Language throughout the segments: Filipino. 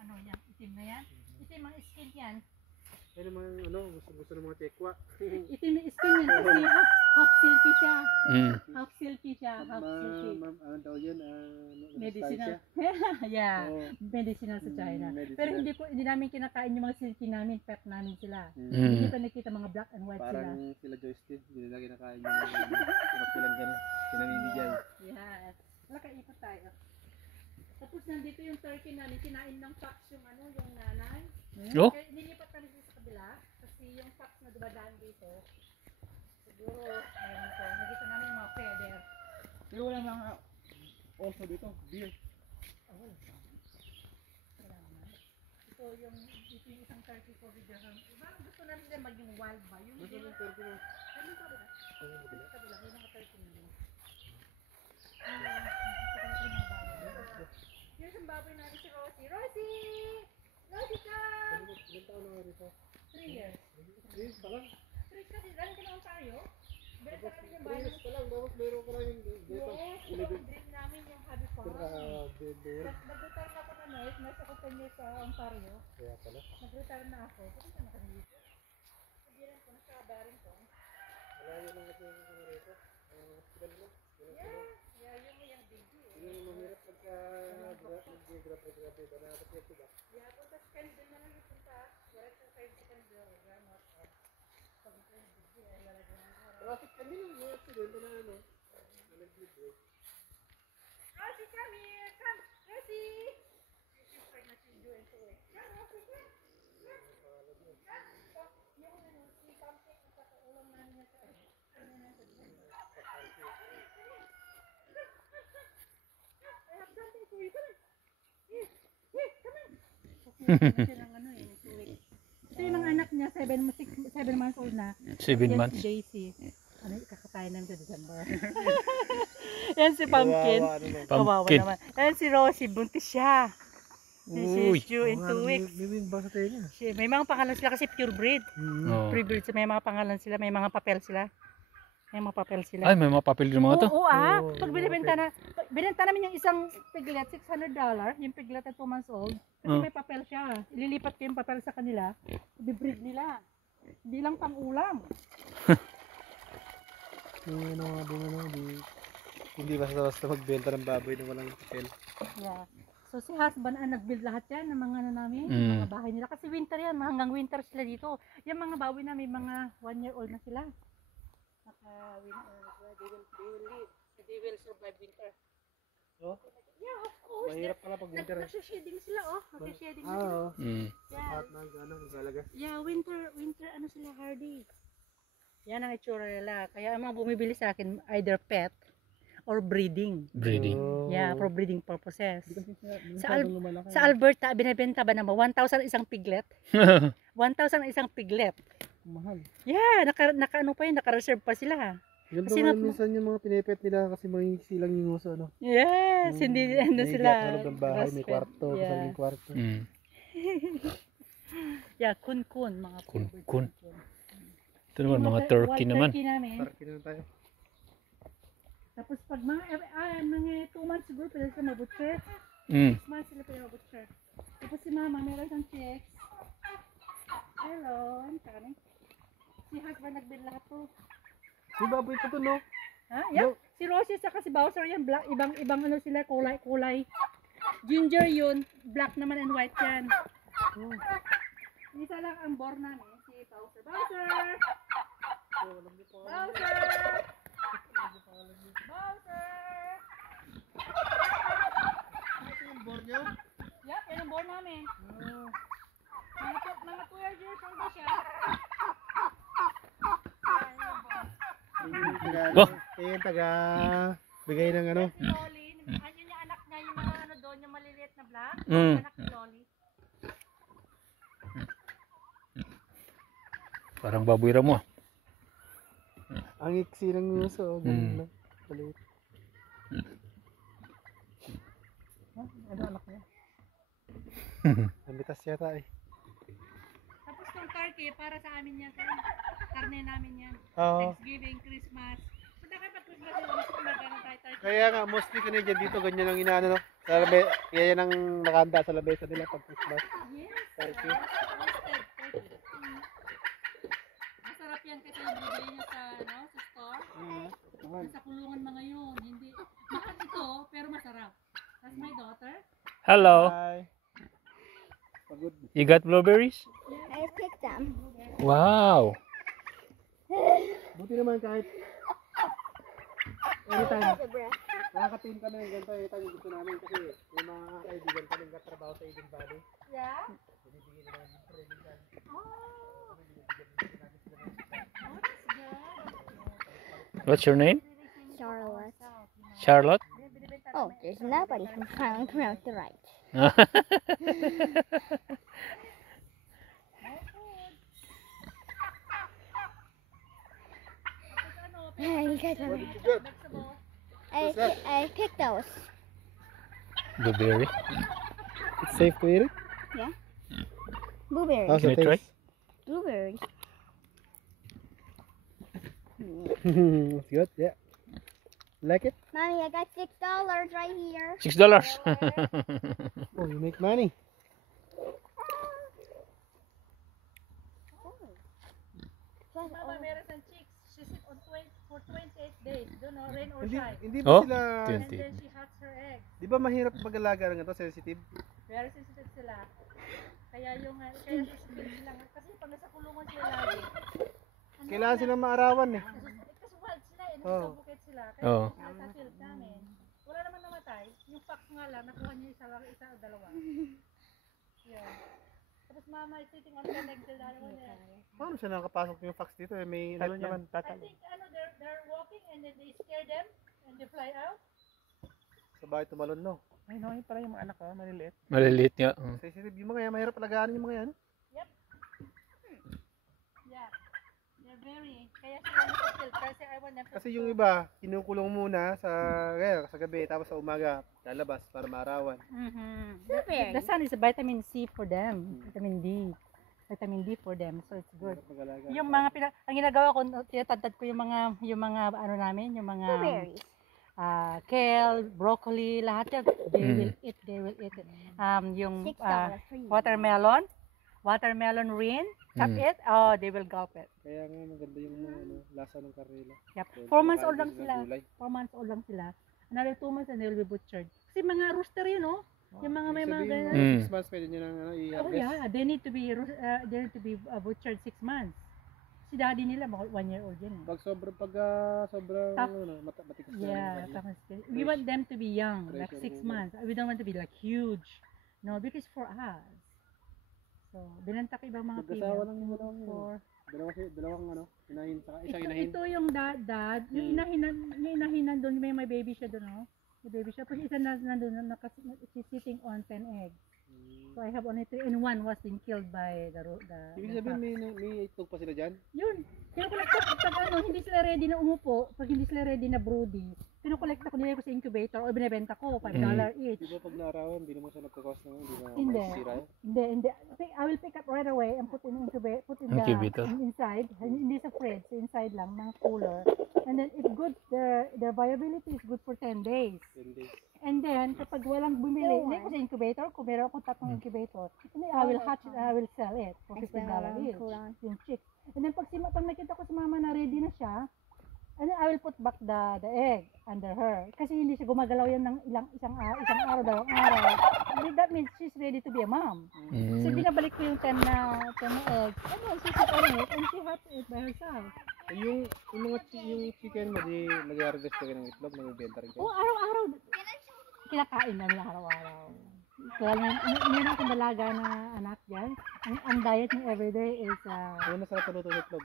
ano yan, itim na yan. Itim ang skin yan. Ay naman ano, gusto ng mga tekwa. Itim ang skin yan kasi half silky siya. Half silky siya, half silky. Ano daw yun? Medicinal. Yeah, medicinal sa China. Pero hindi namin kinakain yung mga silky namin, pet namin sila. Hindi pa nakita mga black and white sila. Parang sila Joystick, hindi nila kinakain yung mga silang ganun, pinamimigay. Yeah. Wala ikot tayo. Tapos nandito yung turkey namin, kinain ng fox yung ano, yung nanay. Oh? Kaya nilipat kami dito sa kabila kasi yung fox na dumadaan dito. Siguro, ayun ko, nakita namin yung mga feather. Pero wala mga oso dito, beer. Oh. Wala naman. Ito yung isang turkey for video. Gusto namin din maging wild ba? Yung Gusto ng turkey mo? Ano pa ba? Sa kabila, yung mga turkey namin. Here's ang baboy natin si Rosie. Rosie! Rosie ka! Ilan taon na nga rito? 3 years. 3 years pa lang? 3 years kasi, galing ka na Ontario? Meron ka namin yung 3 bahay. years pa lang, dapat meron ka lang yung dito. Yes, yung dream namin yung hobby farm. Grabe, beer. Nag-retire na ako na nurse, nasa ko 10 years sa Ontario. Kaya pala. Nag-retire na ako. Kasi ka na kami dito. Sabihin ko, nasa Barrington. Wala yun ang kasi yung rito. Hospital mo. Yeah, yung baby eh. Yun yung mahirap pagka nag-grabe ba na kasi ba? Yeah, punta sa Kendall na lang yung punta. Direct sa kayo sa Kendall. Gamot. Pag ito yung baby ay lalagyan ko. Traffic kami yung accident na ano. Nag-break. Rosie, come here! Come! Rosie! She's pregnant, she's doing to it. Come, Rosie, come! Yung ano, si Pancake, nagkakaulang namin niya sa ano. Ano na sa December. I have something for you. Come on. Here, come on. Kasi ng ano eh, 2 weeks. Ito yung mga anak niya, 7 months old na. 7 months. Yan si Daisy. Ano, kakatayin namin sa December. Yan si Pumpkin. Kawawa Pumpkin. naman. Yan si Rosie, buntis siya. Uy. She's due in 2 weeks. May wing ba sa tayo niya? May mga pangalan sila kasi pure breed. Oh. Pure breed, may mga pangalan sila, may mga papel sila. May mga papel sila. Ay, may mga papel din mga to. Oo, pag binenta namin yung isang piglet, $600, yung piglet na 2 months old, kasi may papel siya. Ililipat ko yung papel sa kanila, i-breed nila. Hindi lang pang ulam. Hindi basta magbenta ng baboy na walang papel. Yeah. So si husband ang nag-build lahat yan ng mga ano namin, mga bahay nila. Kasi winter yan, hanggang winter sila dito. Yung mga baboy na may mga 1 year old na sila. They will survive winter. Oh? Yeah, of course. Mahirap pala pag winter. Nag-shading sila, oh. Nag-shading na sila. Oo. Yeah. At nagalaga. Yeah, winter, ano sila, hardy. Yan ang itsura nila. Kaya ang mga bumibili sa akin, either pet or breeding. Breeding. Yeah, for breeding purposes. Sa Sa Alberta, binibenta ba naman 1,000 isang piglet? 1,000 isang piglet. mahal. Yeah, naka ano pa yun, naka-reserve pa sila. Ganito Kasi nga minsan yung mga pinipet nila kasi may silang yung uso, no? Yes, hindi ano May sila. gathalog ng bahay, may grass-fed. kwarto, Yeah. kasama kwarto. Yeah, kun-kun, mga Kun-kun. kun-kun. Ito naman, mga turkey Wild naman. Turkey namin. Turkey naman tayo. Tapos pag mga 2 months siguro pwede sila mabutcher. 6 months sila pwede mabutcher. Tapos si mama, meron siyang chicks. Hello, ang kami. Si husband nag-build lahat to. May baboy pa to, no? Ha? Yeah. Si Rosie saka si Bowser yan, black, ibang ano sila, kulay. Ginger yun, black naman and white yan. Isa lang ang born namin, si Bowser. Bowser! Bowser! Bowser! Ito yung board niya? Yup, yan ang born namin. Mga 2 years old na siya. Oh. Yung taga bigay ng ano. Si Loli, ayun yung anak niya, yung mga ano doon, yung maliliit na black. Mm. Anak ni Loli. Parang baboy ramo. Ang iksi ng uso, ganun lang. Palit. Ano anak niya? Nambitas yata eh. Tapos tong turkey, para sa amin yan. Karne namin yan. Oo. Thanksgiving, Christmas. Punta kayo pag Kaya nga, mostly Canadian dito, ganyan ang inaano, no? Sa labi, kaya yan ang nakahanda sa labesa nila pag Christmas. Turkey. Masarap yan kasi yung bibili nyo sa, ano, sa store. Sa kulungan mga yun. Hindi, mahal ito, pero masarap. That's my daughter. Hello. Hi. Pagod. You got blueberries? I picked them. Wow. Buti naman kahit anytime, The breath. nakaka-team kami ng ganito, anytime gusto namin kasi yung mga kaibigan kami nagkatrabaho sa Eden Valley. Yeah? Binibigyan nila ng training plan. Oh, that's good. What's your name? Charlotte. Charlotte? Oh, there's nobody who found pronounced it right. You guys What are- did you get? I picked those. Blueberry. It's safe to eat it? Blueberries. How's Can it I try? taste? Blueberries. It's good, yeah. Like it? Mommy, I got $6 right here. $6. Oh, you make money. Mama, meron siyang chicks. She sit on for 28 days. Don't know, rain or Hindi, shine. hindi ba Oh, sila, And 20. then she hatch her eggs. di ba mahirap mag-alaga ng ito, sensitive? Very sensitive sila. Kaya yung, kaya sensitive sila. Kasi pag nasa kulungan sila lagi. Ano Kailangan na- silang maarawan eh. Kasi wild sila eh. Oh. Nasa bukid sila. Kaya Oh. sila sa field namin. Wala naman namatay. Yung fox nga lang, nakuha niya isa o dalawa. Yun. Tapos mama is sitting on the leg till dalawa niya. Paano siya nakapasok yung fox dito eh? May net naman. I think they're walking and then they scare them and they fly out. Sa bahay tumalon, no? Ay, no, yun pala yung mga anak ko, maliliit. Maliliit nga. Sensitive yung mga yan. Mahirap alagaan yung mga yan. Yeah. They're very, kaya sila nasa kasi I want them to Kasi yung iba, kinukulong muna sa gabi, tapos sa umaga, lalabas para maarawan. Blueberries. The sun is a vitamin C for them, vitamin D. Vitamin D for them, so it's good. Mahirap mag-alaga. Yung mga ang ginagawa ko, tinatadtad ko yung mga ano namin, yung mga Blueberries. kale, broccoli, lahat yan. They will eat it. Yung $6 for you. watermelon rin, chop it, oh, they will gulp it. Kaya nga maganda yung mga lasa ng karela. Yep. So, 4 months kumakain old lang din sila. ng gulay. 4 months old lang sila. Another 2 months and they will be butchered. Kasi mga rooster yun, oh. Yung mga may mga Sabihin mo, ganyan. 6 months pwede nyo nang Oh i-harvest. yeah, they need to be butchered 6 months. Si daddy nila, 1 year old yan. Eh. Pag sobrang Tough. matikas na Yeah, yung tapos we want them to be young, like Pressure 6 cooker. months. We don't want to be like huge. No, because for us. So, binanta ko ibang mga Mag-asawa female. lang yung dalawang For, dalawang inahin sa isang inahin. ito yung dad, yung inahinan doon, may baby siya doon, no? May baby siya. Tapos isa nandun, she's sitting on 10 eggs. So I have only 3 and 1 was been killed by the Ibig the sabihin fox. may itlog pa sila dyan? Yun. Kinukolekta ko pag hindi sila ready na umupo, pag hindi sila ready na broody, kinukolekta ko nila ko sa incubator o binebenta ko, $5 each. Di ba pag naarawan, hindi naman siya nagkakos na Hindi. masisira yun? Hindi. I will pick up right away and put in incubator, Incubator. inside, hindi sa fridge, so inside lang, mga cooler. And then if good, their viability is good for 10 days. 10 days. And then, kapag walang bumili, hindi ko sa incubator, kung meron akong 3 incubator, and then I will hatch it, I will sell it for $15 each, yung chicks. And then, pag nakita ko sa mama na ready na siya, and then I will put back the egg under her. Kasi hindi siya gumagalaw yan ng isang araw, dalawang araw. That means she's ready to be a mom. So, binabalik ko yung 10 na egg, and then she sit on it, and she hatch it by herself. Yung chicken mo, di nag-harvest ka ng itlog, nagbibenta rin ka? Oo, araw-araw. Kinakain namin araw-araw. Kaya meron akong dalaga na anak dyan. Ang diet niya everyday is Ano masarap na luto sa itlog?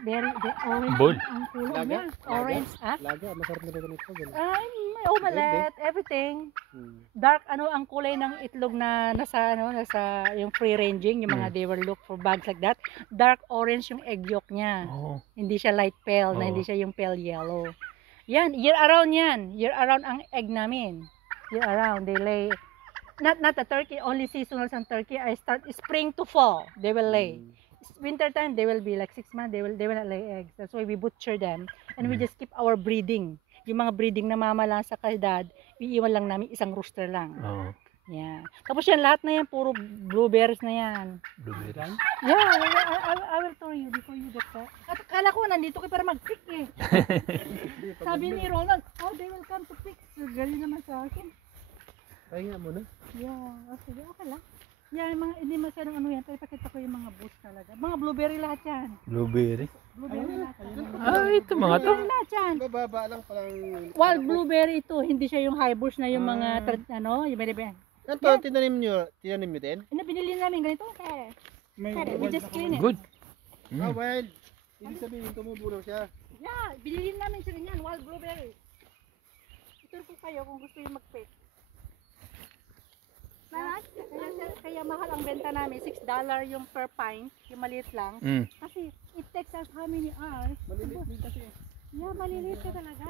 very orange Bowl. ang kulog Laga? niya. Orange, ha? Laga, masarap na luto ng itlog. Ano? May omelette, everything. Dark ang kulay ng itlog na nasa yung free ranging, yung mga they will look for bugs like that. Dark orange yung egg yolk niya. Oh. Hindi siya light pale, na Oo. hindi siya yung pale yellow. Yan, year around yan. Year around ang egg namin. Year around, they lay. Not the turkey, only seasonal sa turkey. I start spring to fall, they will lay. winter time, they will be like 6 months, they will not lay eggs. That's why we butcher them and we just keep our breeding. Yung mga breeding na mama lang sa kalidad, iiwan lang namin isang rooster lang. Oh, Yeah. Tapos yan, lahat na yan, puro blueberries na yan. blueberries. Yeah, I will tell you before you get that. At kala ko, nandito kayo para mag-pick eh. Sabi ni Ronald, oh, they will come to pick. So, galing naman sa akin. Pahinga muna. Yeah, sige, okay lang. Yeah, yung mga, hindi masyadong ano yan, pero ipakita ko yung mga bush talaga. Mga blueberry lahat yan. Blueberry. Blueberry lahat yan. Ah, ito mga to. Blueberry lahat yan. Bababa lang palang. Wild blueberry ito, hindi siya yung high bush na yung mga, yung may Ano to, tinanim nyo din? ano, binili namin ganito. We just clean it. Good. Ah, wild. Ibig sabihin, tumubo lang siya. Yeah, binili namin siya ganyan, wild blueberry. Ito ko kayo kung gusto yung mag-pick. Kaya mahal ang benta namin, $6 yung per pint, yung maliit lang. Mm. Kasi it takes us how many hours? Maliliit din kasi. Yeah, maliliit ka talaga.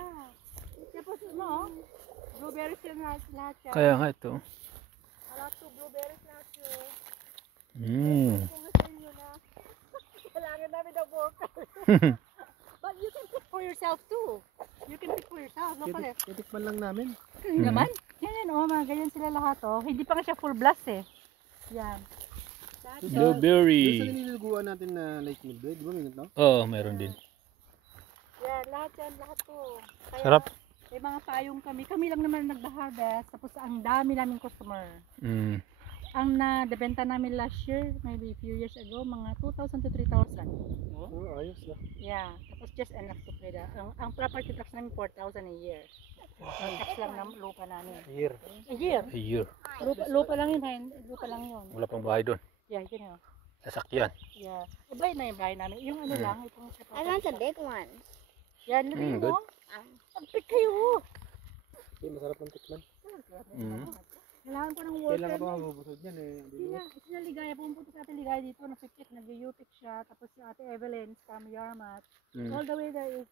Tapos no, blueberries yung lahat yan. Kaya nga ito. Lahat to blueberries lahat yun. Mm. Kung gusto nyo na, kailangan namin ng worker. But you can pick for yourself too. You can pick for yourself. Look at it. Titikman lang namin. Kasi naman, yan oh, mga ganyan sila lahat oh. Hindi pa nga siya full blast eh. Yan. Doon sa Blueberry. nililiguan natin na Lake Mildred, di ba minute no? Oh, meron din. Yan, lahat to. Kaya, Sarap. may mga payong kami. Kami lang naman nagda-harvest. Tapos ang dami naming customer. Mm. Ang nabenta namin last year, maybe a few years ago, mga 2,000 to 3,000. Oh, ayos na. Yeah, tapos just enough to pay that. Ang property tax namin 4,000 a year. Ang tax lang ng lupa namin. Here. A year. A year. Lupa lang yun, lupa lang yun. Wala pang bahay doon. Yeah, yun yun. Sasakyan. Yeah. Iba na yung bahay namin. Yung ano lang, itong I want the big one. yan, rin good. mo. Pagpik kayo. Okay, masarap ng tikman. Mm. Kailangan ko ng Kailan water. ka ba mabubusog yan eh? Sina Ligaya, pumunta sa Ate Ligaya dito, nagpipik, nag-upic siya. Tapos si Ate Evelyn, from Yarmat. Mm. All the way there is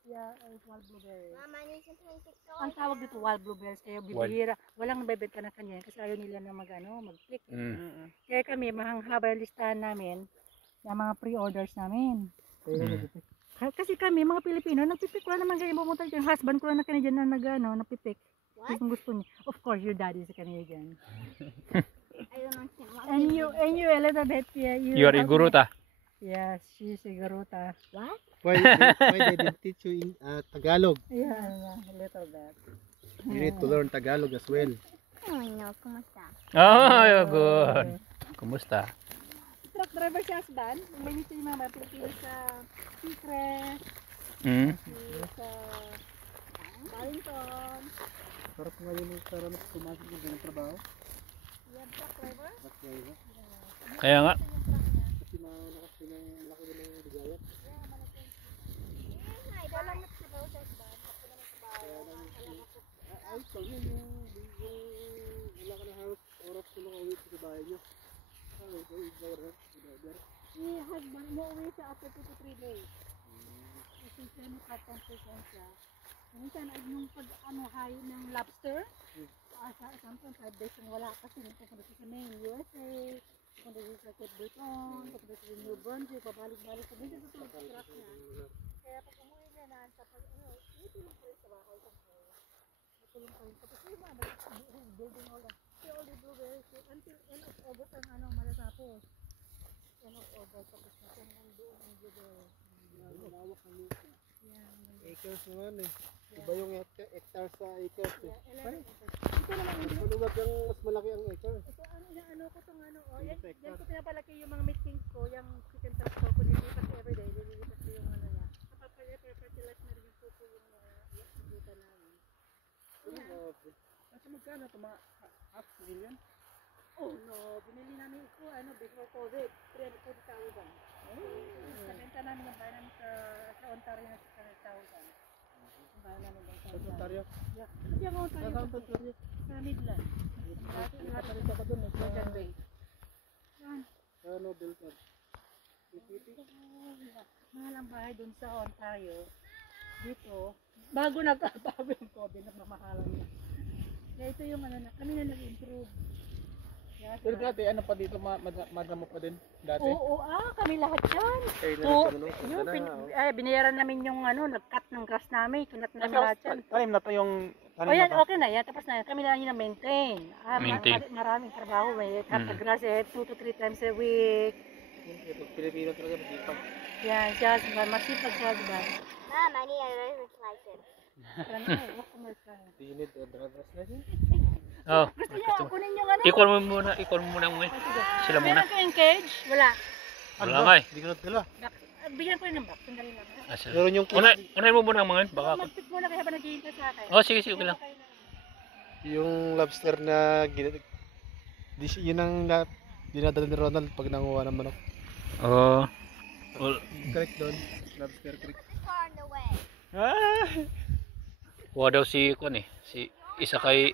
wild blueberries. Mama needs some $26. Ang tawag dito wild blueberries, kaya bibihira. Walang nabebenta na kanya kasi ayaw nila na mag-click. Mm. Kaya kami, mahanghaba yung listahan namin ng mga pre-orders namin. Mm. Kasi kami, mga Pilipino, nagpipik. Wala naman kayo pumunta dyan. Husband ko lang na Canadian na nagpipik. What? Kung gusto niya. Of course, your daddy is a Canadian. I don't understand. What? And you Elizabeth, yeah. You are Iguruta. Yes, she's a Garuta. What? Why they didn't teach you in Tagalog? Yeah, a little bit. You need to learn Tagalog as well. Oh no, kumusta? Oh, good. Kumusta? Truck driver si husband. May nito yung mga Pilipino sa Secret, Mm. sa Wellington. Sarap ngayon yung sarap na pumasok yung ganang trabaho. Yan, truck driver. Kaya nga. Kasi malakas din ang laki din ng ligaya. Walang nagsibaw sa husband. Ako naman sa bahay. Ayos lang yun yung wala ka na halos oras kung nakauwi sa bahay nyo. Si husband, umuwi siya after 2 to 3 days. Kasi siya nakakonsultan siya. Minsan, nung pag-high ng lobster, sometimes 5 days yung wala kasi nagpunta siya sa Maine, USA, punta siya sa Cape Breton, punta siya sa New Brunswick, pabalik-balik sa minsan tutulog sa truck niya. Kaya pag umuwi niya na, tapos itulong pa rin sa bahay. Itulong pa rin. Tapos yung mga building all that. All the blueberries until end of August ang matatapos. End of August, tapos na siya nandoon ang blueberries. Malawak ang lupa. Acres naman eh. Iba yung hectare sa acres eh. Ito naman Mas maluwag yung mas malaki ang acre. ito ano ko tong ano, yan ko pinapalaki yung mga meetings ko, yung chicken tractor ko nililipat ko everyday, nililipat ko yung ano niya. Kapag fertilize na rin yung pupo yung dito namin. Kasi magkano ito? Mga half million? Oh no, binili namin ito before COVID, 340,000. Sa benta namin yung bayan namin sa Ontario na 600,000. Yung bayan namin doon Sa Ontario. Yeah. Kasi yung Ontario sa Midland. Lahat rin ako doon, Morgan Bay. Yan. Sa Nobelton. Mahal ang bahay doon sa Ontario. Dito, bago yung COVID, nagmamahalan na. Kaya ito yung kami na nag-improve. Pero dati, ano pa dito, madamo pa din. Dati. Oo, kami lahat yan. Kayo na Oo, nagtanong, yung punta na, oh. binayaran namin yung nag-cut ng grass namin, kinat namin lahat yan. Tanim na to yung tanim O yan, na to. okay na yan, tapos na yan. Kami lang yung na-maintain. Maintain. Maraming trabaho eh. Cut the Mm. grass 2 to 3 times a week. Pag Pilipino talaga, masipag. Yan, si husband, masipag si husband. Mom, I need a driver's license. Do you need a driver's license? Oh. Gusto niyo, kunin yung ano? Equal mo muna mo eh. Sila muna. Meron kayong cage? Wala. Wala nga eh. Hindi ko nagdala. Bigyan ko yun ng box. Sandali lang. Ah, sila. Meron yung Unahin mo muna ang mga yun. Baka ako. Mag-pick muna kayo habang naghihintay sa akin. Oh, sige, okay lang. yung lobster na yun ang dinadala ni Ronald pag nanguha ng manok. Oh. Well, Correct doon. Lobster creek. Far on the way. kuha daw si Kwan eh. Si isa kay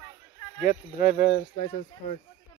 Get driver's license first.